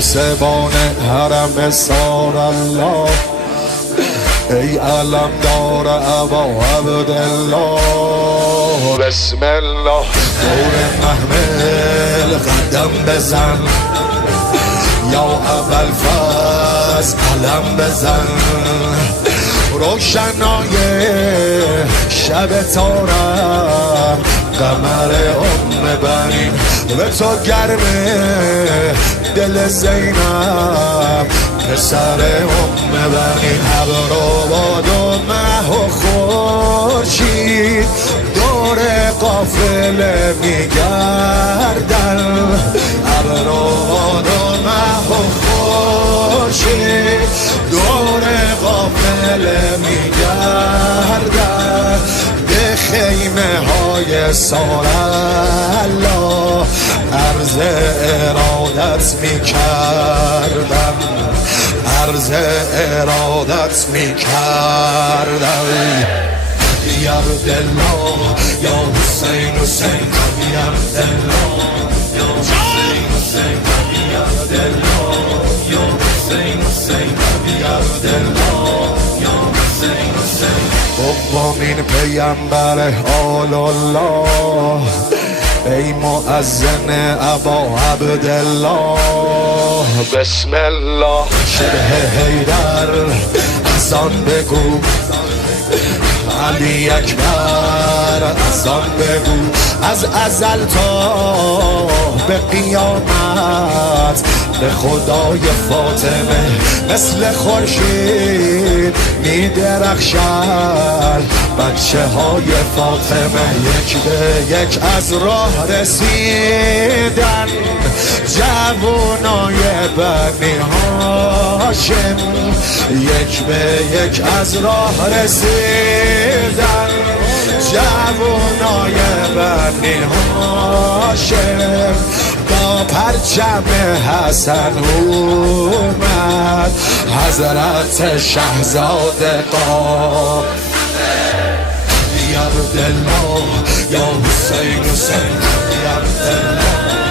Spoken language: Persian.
پاسبان حرم سار الله، ای علم دار ابا عبدالله. بسم الله دور محمل قدم بزن، یا ابوالفضل علم بزن. روشنای شب تارم قمر بنین، به تو گرمه دل زینب پسر بنین. ابر و باد و مه و خورشید دور قافله میگردن. ابر و باد و مه و خورشید دور قافله میگردن. به خیمه های سارالله عرض ارادت میکردم، عرض ارادت میکردم. یا عبدالله یا حسین حسین یا عبدالله یا حسین حسین یا عبدالله یا حسین حسین یا عبدالله یا حسین حسین. دومین پیامبر آل الله، ای مؤذن ابا عبدالله. بسم الله شبه حیدر از آن بگو، علی اکبر از آن بگو. از ازل تا به قیامت به خدای فاطمه مثل خورشید میدرخشد. بچه های فاطمه یک به یک از راه رسیدن. جوانای بنی هاشم یک به یک از راه رسیدن. جوانای بنی هاشم با پرچم حسن اومد. حضرت شهزاده قام یا عبدالله یا حسین حسین یا عبدالله